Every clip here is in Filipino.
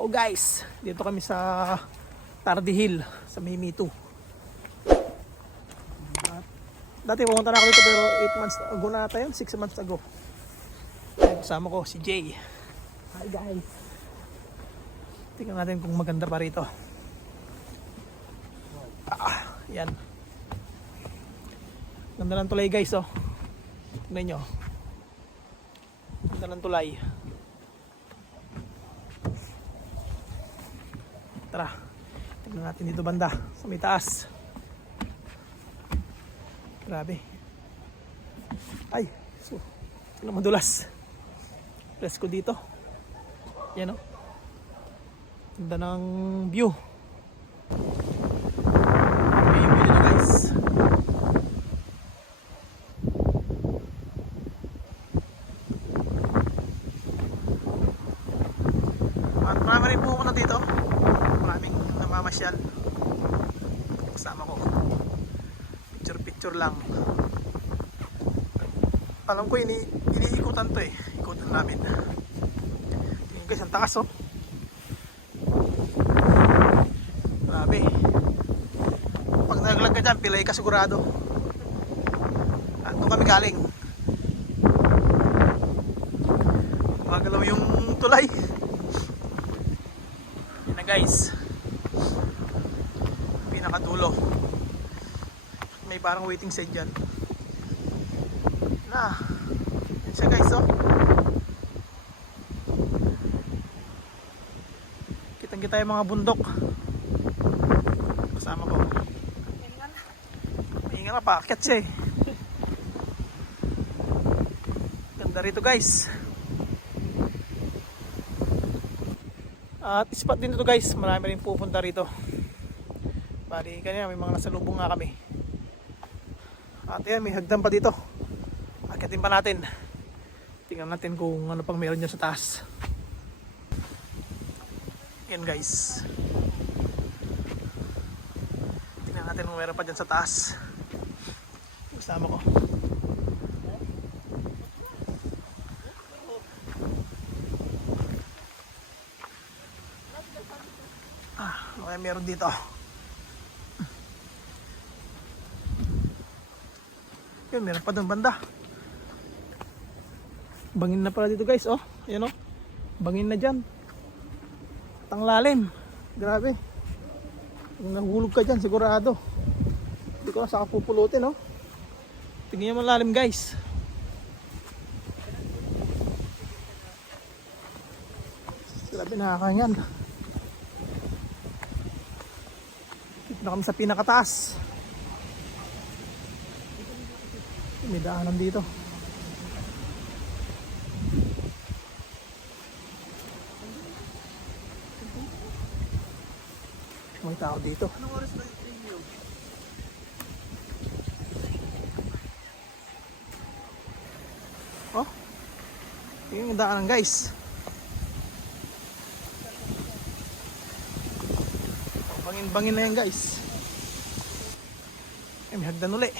Oh guys, dito kami sa Tardy Hill sa Mimitu. At Dati pumunta na ako dito pero 8 months ago na ata yun, 6 months ago. Ayan, kasama ko si Jay. Hi guys. Tingnan natin kung maganda pa rito. Ah, yan. Ganda ng tulay guys oh. Tingnan nyo. Ganda ng tulay. Tara. Tingnan natin dito banda. Sa may taas. Grabe. Ay. So, tingnan madulas. Presko dito. Yan oh. Ganda ng view. May view dito guys. At marami rin pumunta dito. Maraming namamasyal. Kasama ko. Picture lang. Alam ko ini iniikutan to eh. Ikutan namin. Tingnan guys, ang taas oh. Grabe. Pag naglag ka dyan, pilay ka sigurado. At kami galing. Magalaw yung tulay. Yan na guys. Pinakadulo. May parang waiting side dyan. Na. Yan siya guys oh. Kitang kita yung mga bundok. Kasama ko. Maingat ka pa. Akyat siya eh. Ganda rito guys. At spot din ito guys, marami rin pupunta rito. Bali kanina may mga nasa lubong nga kami. At yan, may hagdan pa dito. Akitin pa natin. Tingnan natin kung ano pang meron dyan sa taas. Yan guys. Tingnan natin kung meron pa dyan sa taas. Kasama ko. Ah, okay, meron dito. Yun, meron pa doon banda. Bangin na pala dito guys, oh. Ayan oh. Bangin na dyan. Tanglalim. Grabe. Kung nahulog ka dyan, sigurado. Hindi ko na saka pupulutin, oh. Tingnan mo lalim guys. Grabe nakakanyan. Dito na kami sa pinakataas. May daanan dito. May tao dito. Anong oras ba yung Oh, yun yung daanan guys. Bangin-bangin na yan guys. Ay, may hagdan uli.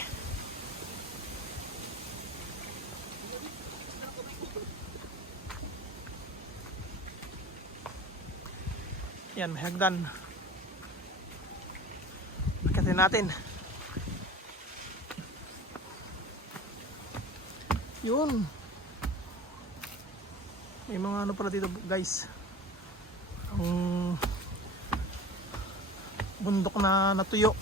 Yan, may hagdan. Akitin natin. Yun. May mga ano pala dito guys. Ang bundok na natuyo.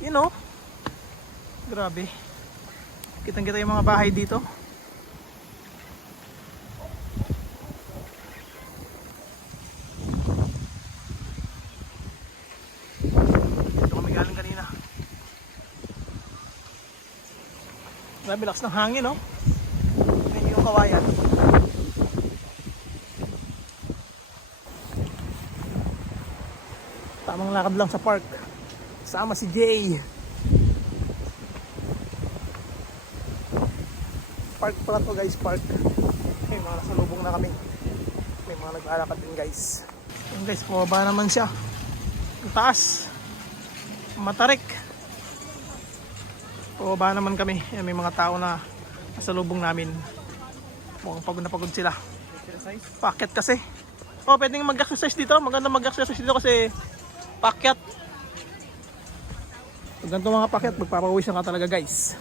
You know, grabe. Kitang kita yung mga bahay dito. Dito kami galing kanina. Grabe, lakas ng hangin, no? Yan yung kawayan. Tamang lakad lang sa park. Sama si Jay. Park pala to guys, park. May mga nasa lubong na kami. May mga nag-aalakad din guys. Yung guys, pababa naman siya. Ang taas. Matarik. Pababa naman kami. Ayan, may mga tao na nasa lubong namin. Mukhang pagod na pagod sila. Packet kasi. Oh, pwedeng mag-exercise dito. Maganda mag-exercise dito kasi packet. Pag ganito mga packet, magpapawisan ka talaga guys.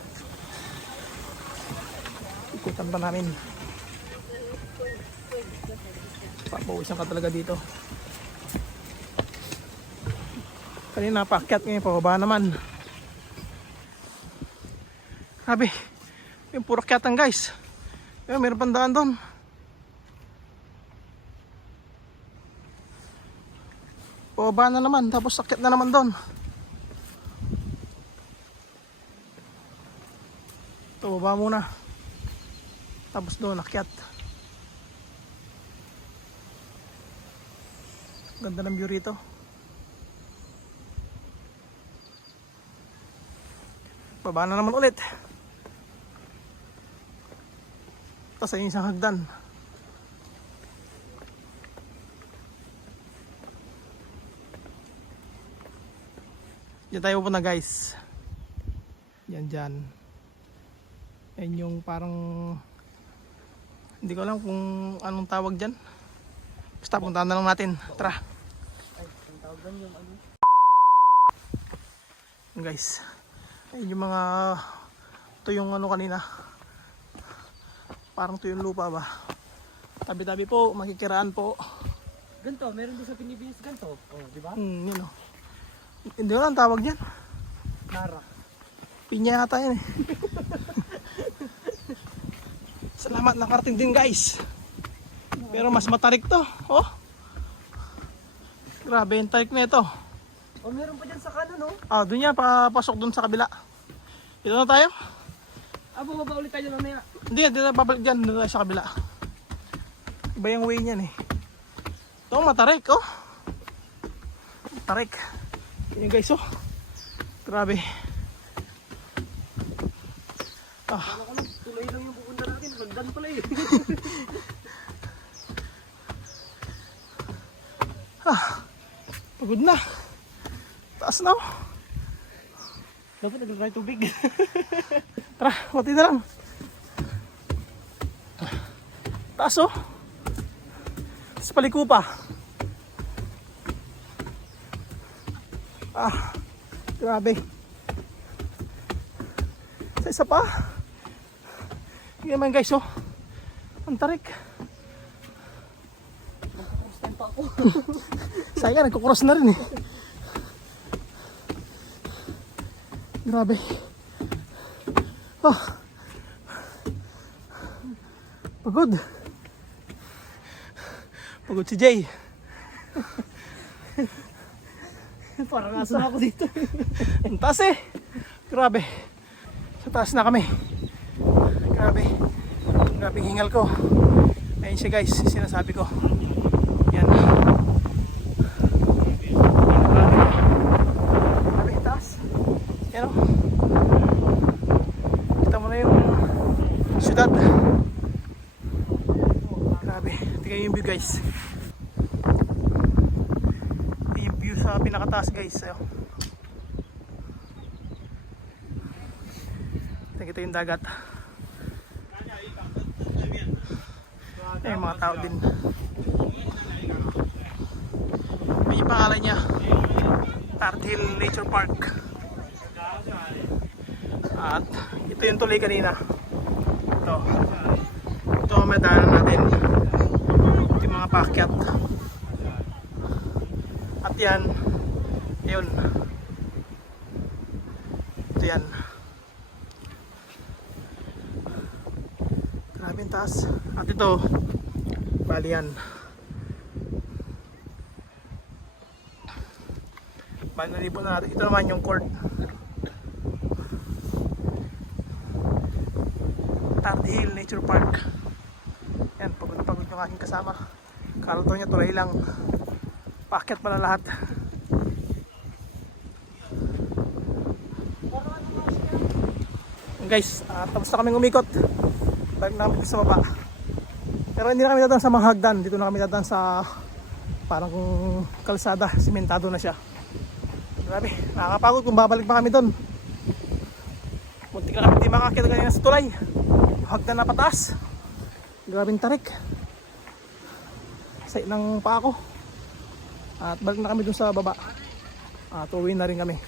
Ikutan pa namin. Papawisan ka talaga dito. Kanina packet ngayon, pababa naman. Sabi, yung puro kyatan guys. Eh, meron pang daan doon. Pababa na naman, tapos sakit na naman doon. Ito, baba muna. Tapos doon, akyat. Ganda ng view rito. Baba na naman ulit. Tapos ayun isang hagdan. Diyan tayo pupunta guys. Yan dyan. Yan yung parang hindi ko alam kung anong tawag dyan. Basta puntahan na lang natin. Tara. Ay, ang tawag doon yung ano? Yan, guys. Ayun yung mga ito yung ano kanina. Parang ito yung lupa ba. Tabi-tabi po, makikiraan po. Ganto, meron din sa Pinipinis ganto. Oh, di ba? Hmm, yun o. Hindi ko lang tawag dyan. Nara. Pinya yata yan eh. Salamat nakarating din guys. Pero mas matarik to. Oh. Grabe yung tarik na ito. Oh, meron pa dyan sa kanan, oh. Ah, doon yan, papasok doon sa kabila. Dito na tayo? Ah, bumaba ulit tayo mamaya. Hindi, dito na babalik dyan, doon tayo sa kabila. Iba yung way niyan eh. Ito, matarik oh. Matarik. Yan guys oh. Grabe. Ah. Ano ko lang, tuloy lang yung pupunta natin. Hagdan pala eh. Pagod na. Taas na oh. Dapat naglalay tubig. Tara, konti na lang. Taas oh. Sa paliko pa. Ah, grabe. Sa isa pa. Hindi naman guys oh. Ang tarik. Sayang, nagkukross na rin eh. Grabe. Ah. Pagod. Pagod si Jay. Parang aso na ako dito. Ang taas eh. Grabe. Sa taas na kami. Grabe. Grabe hingal ko. Ayun siya guys, sinasabi ko. Yan. Grabe. Taas. Yan o. Kita mo na yung syudad. Grabe. Tingnan yung view guys. Yung view sa pinakataas guys. Ayun. Nakita yung dagat. Eh, mga tao din. May yung pangalan niya. Tart Hill Nature Park. At ito yung tuloy kanina. Ito. Ito ang madaanan natin. Ito yung mga pakyat. At yan. Yun. Ito yan. Grabe ang taas. At ito, bali yan. Bali nalibot na natin. Ito naman yung court. Tardy Hill Nature Park. Yan, pagod pagod yung aking kasama. Daw niya tulay lang. Paket pala lahat. Guys, ah, tapos na kaming umikot. Balik na kami sa baba. Pero hindi na kami dadaan sa mga hagdan. Dito na kami dadaan sa parang kalsada. Simentado na siya. Grabe, nakakapagod kung babalik pa kami doon. makakita kanina sa tulay. Hagdan na pataas. Grabing tarik. Sa ng pa ako. At balik na kami dun sa baba. At uwi na rin kami.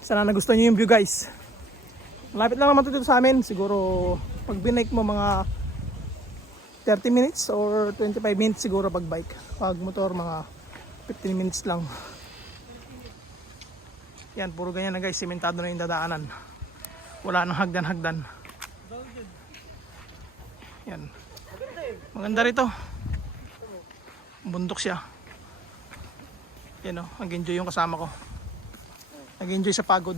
Sana nagustuhan nyo yung view guys. Malapit lang naman to dito sa amin. Siguro pag binike mo mga 30 minutes or 25 minutes siguro pag bike. Pag motor mga 15 minutes lang. Yan, puro ganyan na guys. Simentado na yung dadaanan. Wala nang hagdan-hagdan. Yan. Maganda rito. Bundok siya. Yan o, nag-enjoy yung kasama ko. Nag-enjoy sa pagod.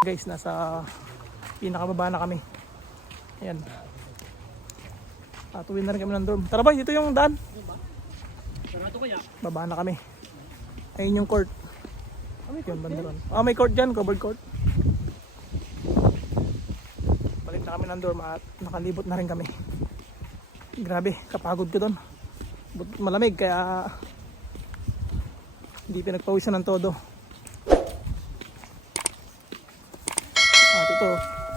Guys, nasa pinakababa na kami. Ayan. At uwi na rin kami ng dorm. Tara ba, dito yung daan. Baba na kami. Ayun yung court. Yung bandaron. Ah, may court dyan, covered court. Balik na kami ng dorm at nakalibot na rin kami. Grabe, kapagod ko doon. Malamig kaya hindi pinagpawisan ng todo. At ito,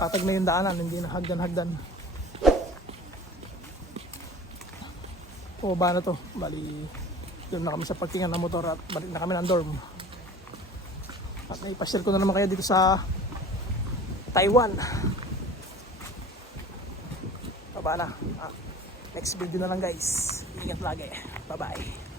tatag na yung daanan, hindi na hagdan-hagdan. O ba na to? Bali, doon na kami sa pagtingan ng motor at balik na kami ng dorm. At naipasyal ko na naman kayo dito sa Taiwan. Baba na. Ah, next video na lang guys. Ingat lagi. Bye bye.